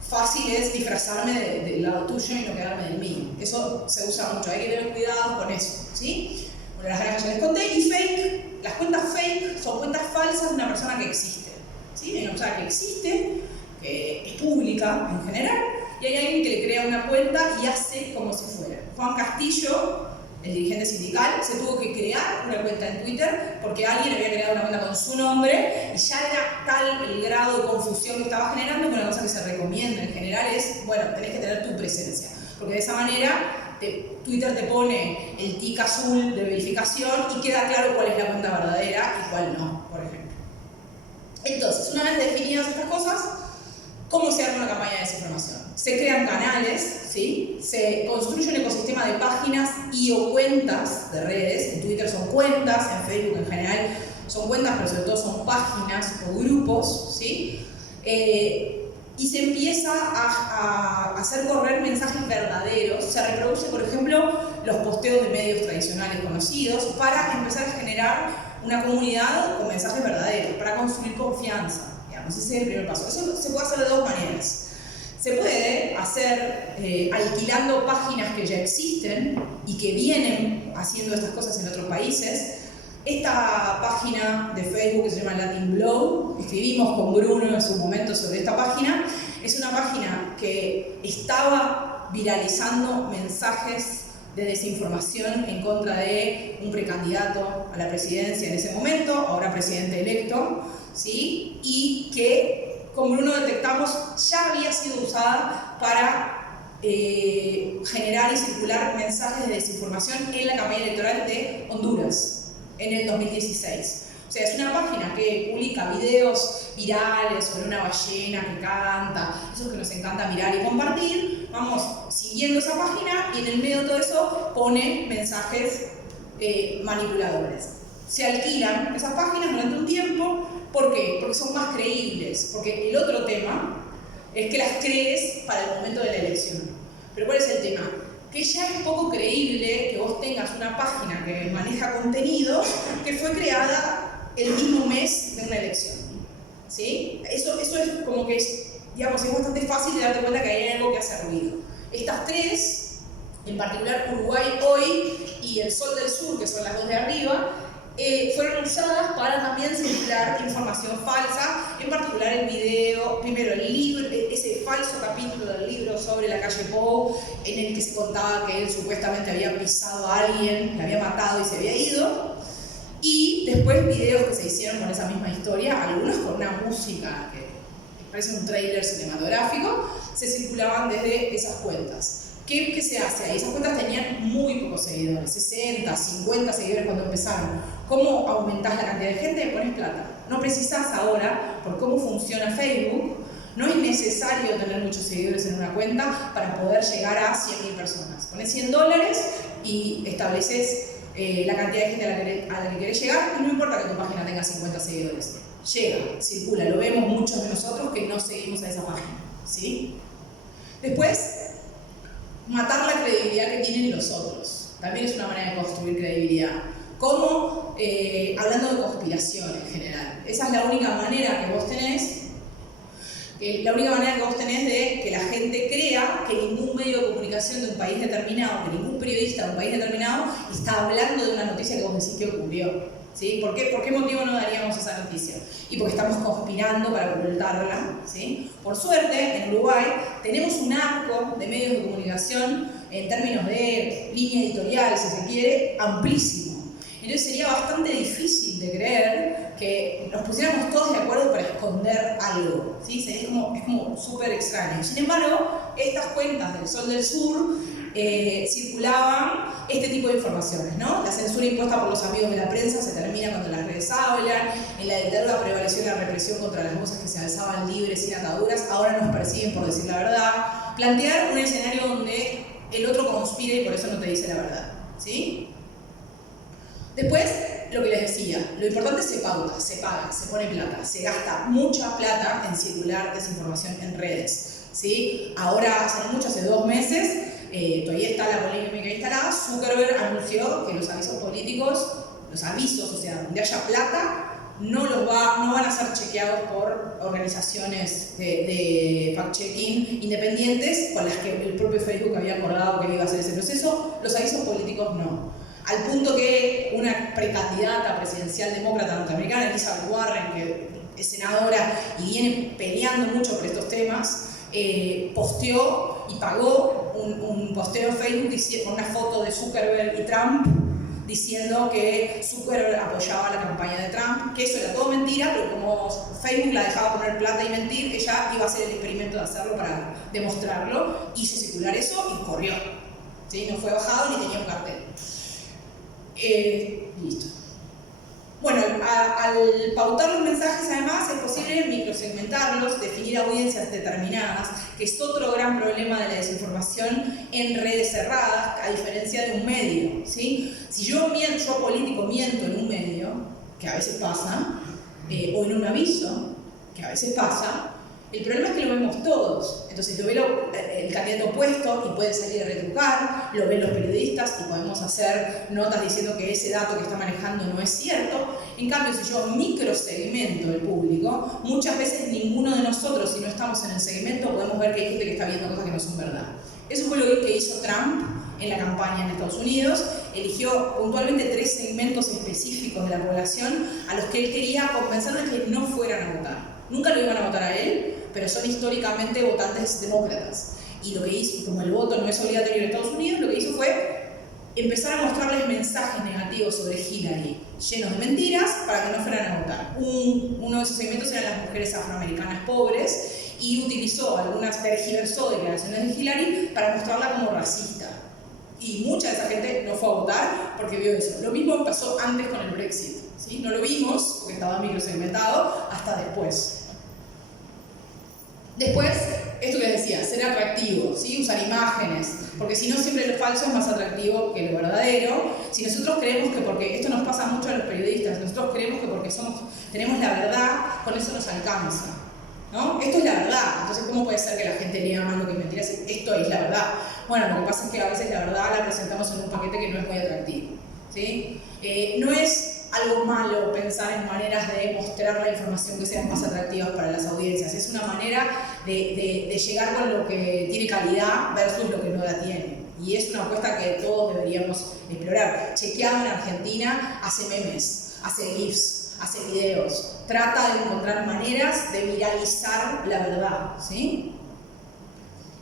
fácil es disfrazarme del lado tuyo y no quedarme del mío. Eso se usa mucho, hay que tener cuidado con eso, ¿sí? Bueno, las granjas ya les conté. Y fake, las cuentas fake son cuentas falsas de una persona que existe, ¿sí? Hay una persona que existe, que es pública en general, y hay alguien que le crea una cuenta y hace como si fuera. Juan Castillo, el dirigente sindical, se tuvo que crear una cuenta en Twitter porque alguien había creado una cuenta con su nombre y ya era tal el grado de confusión que estaba generando que una cosa que se recomienda en general es, bueno, tenés que tener tu presencia, porque de esa manera Twitter te pone el tic azul de verificación y queda claro cuál es la cuenta verdadera y cuál no, por ejemplo. Entonces, una vez definidas estas cosas, ¿cómo se arma una campaña de desinformación? Se crean canales, ¿sí? Se construye un ecosistema de páginas y o cuentas de redes. En Twitter son cuentas, en Facebook en general son cuentas, pero sobre todo son páginas o grupos, ¿sí? Y se empieza a hacer correr mensajes verdaderos. Se reproduce, por ejemplo, los posteos de medios tradicionales conocidos para empezar a generar una comunidad con mensajes verdaderos, para construir confianza. Ese es el primer paso. Eso se puede hacer de dos maneras. Se puede hacer alquilando páginas que ya existen y que vienen haciendo estas cosas en otros países. Esta página de Facebook que se llama Latin Blow, escribimos con Bruno en su momento sobre esta página, es una página que estaba viralizando mensajes de desinformación en contra de un precandidato a la presidencia en ese momento, ahora presidente electo, ¿sí? Y que con Bruno detectamos ya había sido usada para generar y circular mensajes de desinformación en la campaña electoral de Honduras en el 2016. O sea, es una página que publica videos virales sobre una ballena que canta, esos que nos encanta mirar y compartir. Vamos siguiendo esa página y en el medio de todo eso pone mensajes manipuladores. Se alquilan esas páginas durante un tiempo. ¿Por qué? Porque son más creíbles. Porque el otro tema es que las crees para el momento de la elección. Pero ¿cuál es el tema? Que ya es poco creíble que vos tengas una página que maneja contenidos que fue creada el mismo mes de una elección. ¿Sí? Eso es como que digamos, es bastante fácil de darte cuenta que hay algo que hace ruido. Estas tres, en particular Uruguay Hoy y El Sol del Sur, que son las dos de arriba, fueron usadas para también circular información falsa, en particular el video, primero el libro, ese falso capítulo del libro sobre la calle Pou, en el que se contaba que él supuestamente había pisado a alguien, le había matado y se había ido, y después videos que se hicieron con esa misma historia, algunos con una música que parece un tráiler cinematográfico, se circulaban desde esas cuentas. ¿Qué se hace ahí? Esas cuentas tenían muy pocos seguidores, 60, 50 seguidores cuando empezaron. ¿Cómo aumentás la cantidad de gente? Pones plata. No precisás ahora, por cómo funciona Facebook, no es necesario tener muchos seguidores en una cuenta para poder llegar a 100.000 personas. Pones $100 y estableces la cantidad de gente a la que querés llegar, y no importa que tu página tenga 50 seguidores. Llega, circula, lo vemos muchos de nosotros que no seguimos a esa página. ¿Sí? Después, matar la credibilidad que tienen los otros. También es una manera de construir credibilidad. ¿Cómo? Hablando de conspiración en general. Esa es la única manera que vos tenés, de que la gente crea que ningún medio de comunicación de un país determinado, que ningún periodista de un país determinado está hablando de una noticia que vos decís que ocurrió. ¿Sí? ¿Por qué motivo no daríamos esa noticia? Y porque estamos conspirando para ocultarla. ¿Sí? Por suerte, en Uruguay tenemos un arco de medios de comunicación en términos de línea editorial, si se quiere, amplísimo. Entonces sería bastante difícil de creer que nos pusiéramos todos de acuerdo para esconder algo. ¿Sí? Es como súper extraño. Sin embargo, estas cuentas del Sol del Sur circulaban este tipo de informaciones, ¿no? La censura impuesta por los amigos de la prensa se termina cuando las redes hablan, en la dictadura prevaleció la represión contra las voces que se alzaban libres sin ataduras, ahora nos persiguen por decir la verdad. Plantear un escenario donde el otro conspira y por eso no te dice la verdad, ¿sí? Después, lo que les decía, lo importante se pauta, se paga, se pone plata, se gasta mucha plata en circular desinformación en redes, ¿sí? Ahora, hace 2 meses, todavía está la polémica instalada, Zuckerberg anunció que los avisos políticos, o sea, donde haya plata, no van a ser chequeados por organizaciones de fact-checking independientes con las que el propio Facebook había acordado que iba a hacer ese proceso, los avisos políticos no. Al punto que una precandidata presidencial demócrata norteamericana, Elizabeth Warren, que es senadora y viene peleando mucho por estos temas, posteó y pagó un posteo en Facebook con una foto de Zuckerberg y Trump diciendo que Zuckerberg apoyaba la campaña de Trump, que eso era todo mentira, pero como Facebook la dejaba poner plata y mentir, ella iba a hacer el experimento de hacerlo para demostrarlo, hizo circular eso y corrió. ¿Sí? No fue bajado ni tenía un cartel. Listo. Bueno, al pautar los mensajes además es posible microsegmentarlos, definir audiencias determinadas, que es otro gran problema de la desinformación en redes cerradas, a diferencia de un medio, ¿sí? Si yo político miento en un medio, que a veces pasa, o en un aviso, que a veces pasa, el problema es que lo vemos todos. Entonces lo ve el candidato opuesto y puede salir a retrucar, lo ven los periodistas y podemos hacer notas diciendo que ese dato que está manejando no es cierto. En cambio, si yo microsegmento el público, muchas veces ninguno de nosotros, si no estamos en el segmento, podemos ver que hay gente que está viendo cosas que no son verdad. Eso fue lo que hizo Trump en la campaña en Estados Unidos. Eligió puntualmente 3 segmentos específicos de la población a los que él quería convencerlos de que no fueran a votar. Nunca lo iban a votar a él, pero son históricamente votantes demócratas. Y lo que hizo, como el voto no es obligatorio en Estados Unidos, lo que hizo fue empezar a mostrarles mensajes negativos sobre Hillary, llenos de mentiras, para que no fueran a votar. Uno de esos segmentos eran las mujeres afroamericanas pobres, y tergiversó declaraciones de Hillary para mostrarla como racista. Y mucha de esa gente no fue a votar porque vio eso. Lo mismo pasó antes con el Brexit, ¿sí? No lo vimos, porque estaba microsegmentado, hasta después. Después, esto que decía, ser atractivo, ¿sí? Usar imágenes, porque si no siempre lo falso es más atractivo que lo verdadero. Si nosotros creemos que porque, esto nos pasa mucho a los periodistas, nosotros creemos que porque tenemos la verdad, con eso nos alcanza, ¿no? Esto es la verdad. Entonces, ¿cómo puede ser que la gente lea más lo que es mentira si esto es la verdad? Bueno, lo que pasa es que a veces la verdad la presentamos en un paquete que no es muy atractivo, ¿sí? No es algo malo pensar en maneras de mostrar la información que sean más atractivas para las audiencias. Es una manera de llegar con lo que tiene calidad versus lo que no la tiene. Y es una apuesta que todos deberíamos explorar. Chequeado en Argentina hace memes, hace GIFs, hace videos. Trata de encontrar maneras de viralizar la verdad, ¿sí?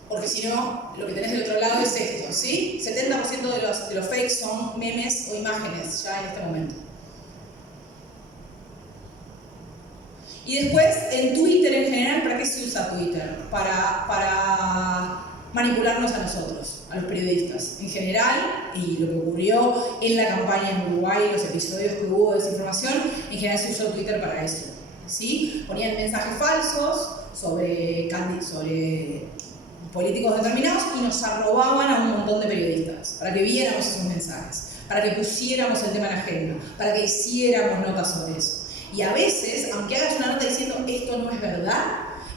Porque si no, lo que tenés del otro lado es esto, ¿sí? 70% de los fakes son memes o imágenes ya en este momento. Y después, en Twitter en general, ¿para qué se usa Twitter? Para manipularnos a nosotros, a los periodistas. En general, y lo que ocurrió en la campaña en Uruguay, los episodios que hubo de desinformación, en general se usó Twitter para eso, ¿sí? Ponían mensajes falsos sobre políticos determinados y nos arrobaban a un montón de periodistas para que viéramos esos mensajes, para que pusiéramos el tema en la agenda, para que hiciéramos notas sobre eso. Y a veces, aunque hagas una nota diciendo esto no es verdad,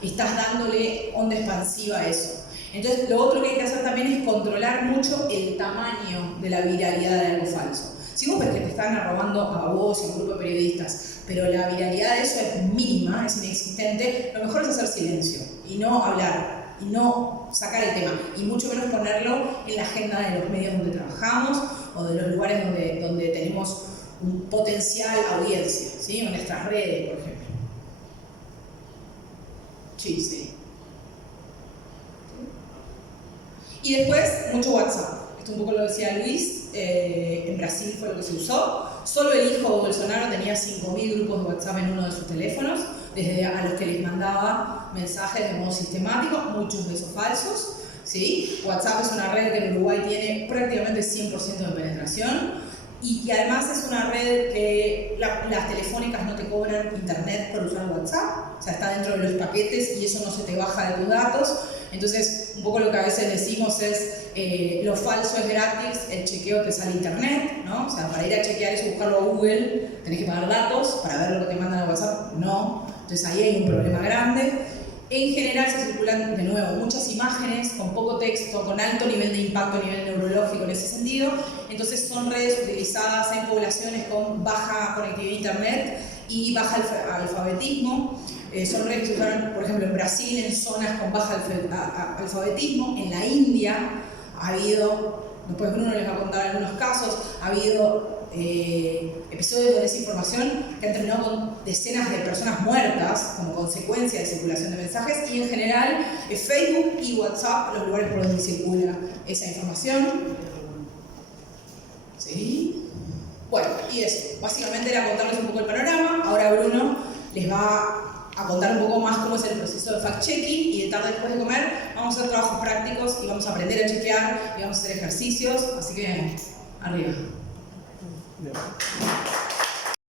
estás dándole onda expansiva a eso. Entonces, lo otro que hay que hacer también es controlar mucho el tamaño de la viralidad de algo falso. Si vos ves que te están arrobando a vos y a un grupo de periodistas, pero la viralidad de eso es mínima, es inexistente, lo mejor es hacer silencio y no hablar, y no sacar el tema, y mucho menos ponerlo en la agenda de los medios donde trabajamos o de los lugares donde tenemos un potencial audiencia, ¿sí? En nuestras redes, por ejemplo. Sí. Y después, mucho WhatsApp. Esto un poco lo decía Luis, en Brasil fue lo que se usó. Solo el hijo de Bolsonaro tenía 5.000 grupos de WhatsApp en uno de sus teléfonos, desde a los que les mandaba mensajes de modo sistemático, muchos de esos falsos, ¿sí? WhatsApp es una red que en Uruguay tiene prácticamente 100% de penetración. Y además es una red que las telefónicas no te cobran internet por usar WhatsApp, o sea, está dentro de los paquetes y eso no se te baja de tus datos. Entonces, un poco lo que a veces decimos es, lo falso es gratis, el chequeo te sale internet, ¿no? O sea, para ir a chequear eso, buscarlo a Google, tenés que pagar datos, para ver lo que te mandan a WhatsApp, no. Entonces ahí hay un problema grande. En general se circulan, de nuevo, muchas imágenes con poco texto, con alto nivel de impacto a nivel neurológico en ese sentido. Entonces son redes utilizadas en poblaciones con baja conectividad a internet y baja alfabetismo. Son redes que se usaron, por ejemplo, en Brasil, en zonas con baja alfabetismo. En la India ha habido, después Bruno les va a contar algunos casos, ha habido episodios de desinformación que han terminado con decenas de personas muertas como consecuencia de circulación de mensajes, y en general es Facebook y WhatsApp los lugares por donde circula esa información. ¿Sí? Bueno, y eso, básicamente era contarles un poco el panorama. Ahora Bruno les va a contar un poco más cómo es el proceso de fact-checking, y de tarde después de comer vamos a hacer trabajos prácticos y vamos a aprender a chequear y vamos a hacer ejercicios, así que arriba. Yeah.